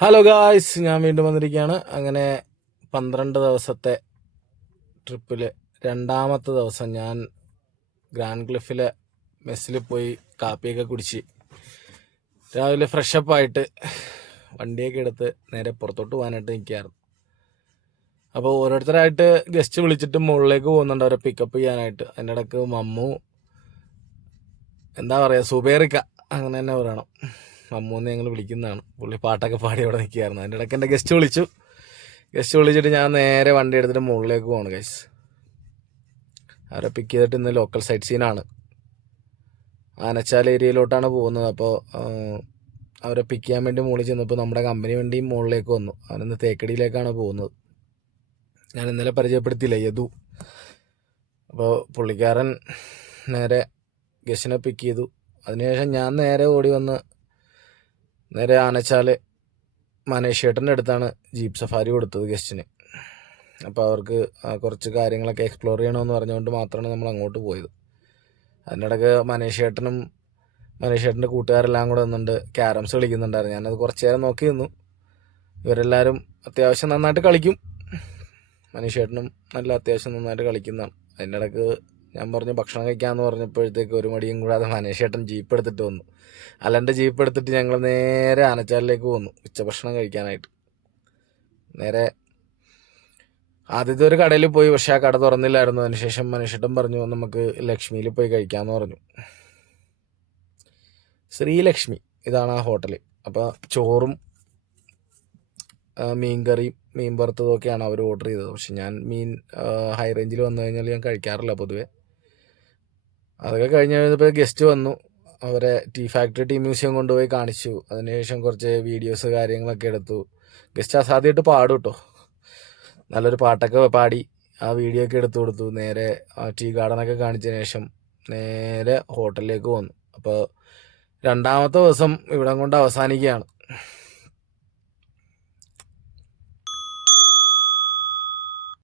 Hello guys, ഞാൻ വീണ്ടും വന്നിരിക്കുകയാണ്. അങ്ങനെ 12 ദിവസത്തെ ട്രിപ്പിൽ രണ്ടാമത്തെ ദിവസം ഞാൻ ഗ്രാൻഡ് ക്ലിഫിലെ മെസ്സിൽ പോയി കാപ്പിയൊക്കെ കുടിച്ച് രാവിലെ ഫ്രഷപ്പ് ആയിട്ട് വണ്ടിയൊക്കെ എടുത്ത് നേരെ പുറത്തോട്ട് പോകാനായിട്ട് നിൽക്കുകയായിരുന്നു. അപ്പോൾ ഓരോരുത്തരായിട്ട് ഗസ്റ്റ് വിളിച്ചിട്ട് മുകളിലേക്ക് പോകുന്നുണ്ട് അവരെ പിക്കപ്പ് ചെയ്യാനായിട്ട്. അതിൻ്റെ ഇടയ്ക്ക് മമ്മു, എന്താ പറയുക, സുബേറിക്ക, അങ്ങനെ തന്നെ പറയണം, മമ്മൂന്ന് ഞങ്ങൾ വിളിക്കുന്നതാണ്. പുള്ളി പാട്ടൊക്കെ പാടി അവിടെ നിൽക്കുകയായിരുന്നു. അതിൻ്റെ ഇടയ്ക്ക് എൻ്റെ ഗസ്റ്റ് വിളിച്ചിട്ട് ഞാൻ നേരെ വണ്ടി എടുത്തിട്ട് മുകളിലേക്ക് പോകണം ഗൈസ്. അവരെ പിക്ക് ചെയ്തിട്ട് ഇന്ന് ലോക്കൽ സൈറ്റ് സീനാണ്, ആനച്ചാൽ ഏരിയയിലോട്ടാണ് പോകുന്നത്. അപ്പോൾ അവരെ പിക്ക് ചെയ്യാൻ വേണ്ടി മുകളിൽ ചെന്നപ്പോൾ നമ്മുടെ കമ്പനി വണ്ടിയും മുകളിലേക്ക് വന്നു. അവനിന്ന് തേക്കടിയിലേക്കാണ് പോകുന്നത്. ഞാൻ ഇന്നലെ പരിചയപ്പെടുത്തിയില്ല, യദു. അപ്പോൾ പുള്ളിക്കാരൻ നേരെ ഗസ്റ്റിനെ പിക്ക് ചെയ്തു. അതിനുശേഷം ഞാൻ നേരെ ഓടി വന്ന് നേരെ ആനച്ചാൽ മനേഷേട്ടൻ്റെ അടുത്താണ് ജീപ്പ് സഫാരി കൊടുത്തത് ഗസ്റ്റിന്. അപ്പോൾ അവർക്ക് കുറച്ച് കാര്യങ്ങളൊക്കെ എക്സ്പ്ലോർ ചെയ്യണമെന്ന് പറഞ്ഞുകൊണ്ട് മാത്രമാണ് നമ്മൾ അങ്ങോട്ട് പോയത്. അതിനിടയ്ക്ക് മനേഷേട്ടൻ്റെ കൂട്ടുകാരെല്ലാം കൂടെ വന്നിട്ട് ക്യാരംസ് കളിക്കുന്നുണ്ടായിരുന്നു. ഞാനത് കുറച്ച് നേരം നോക്കി നിന്നു. ഇവരെല്ലാവരും അത്യാവശ്യം നന്നായിട്ട് കളിക്കും. മനേഷേട്ടനും അത്യാവശ്യം നന്നായിട്ട് കളിക്കുന്നതാണ്. അതിൻ്റെ ഇടയ്ക്ക് ഞാൻ പറഞ്ഞു ഭക്ഷണം കഴിക്കാമെന്ന് പറഞ്ഞപ്പോഴത്തേക്ക് ഒരു മടിയും കൂടാതെ മനേഷേട്ടൻ ജീപ്പ് എടുത്തിട്ട് വന്നു. അലൻ്റെ ജീപ്പ് എടുത്തിട്ട് ഞങ്ങൾ നേരെ ആനച്ചാലിലേക്ക് പോന്നു ഉച്ചഭക്ഷണം കഴിക്കാനായിട്ട്. നേരെ ആദ്യത്തെ ഒരു കടയിൽ പോയി, പക്ഷേ ആ കട തുറന്നില്ലായിരുന്നു. അതിനുശേഷം മനേഷേട്ടൻ പറഞ്ഞു നമുക്ക് ലക്ഷ്മിയിൽ പോയി കഴിക്കാമെന്ന് പറഞ്ഞു. ശ്രീലക്ഷ്മി, ഇതാണ് ആ ഹോട്ടൽ. അപ്പോൾ ചോറും മീൻകറിയും മീൻ വറുത്തതും ഒക്കെയാണ് അവർ ഓർഡർ ചെയ്തത്. പക്ഷെ ഞാൻ മീൻ ഹൈ റേഞ്ചിൽ വന്നു കഴിഞ്ഞാൽ ഞാൻ കഴിക്കാറില്ല പൊതുവെ. അതൊക്കെ കഴിഞ്ഞ് കഴിഞ്ഞപ്പോൾ ഗസ്റ്റ് വന്നു. അവരെ ടീ ഫാക്ടറി, ടീ മ്യൂസിയം കൊണ്ടുപോയി കാണിച്ചു. അതിനുശേഷം കുറച്ച് വീഡിയോസ് കാര്യങ്ങളൊക്കെ എടുത്തു. ഗസ്റ്റ് അസാധ്യമായിട്ട് പാടും കേട്ടോ, നല്ലൊരു പാട്ടൊക്കെ പാടി ആ വീഡിയോ ഒക്കെ എടുത്തു കൊടുത്തു. നേരെ ടീ ഗാർഡനൊക്കെ കാണിച്ചതിന് ശേഷം നേരെ ഹോട്ടലിലേക്ക് വന്നു. അപ്പോൾ രണ്ടാമത്തെ ദിവസം ഇവിടം കൊണ്ട് അവസാനിക്കുകയാണ്.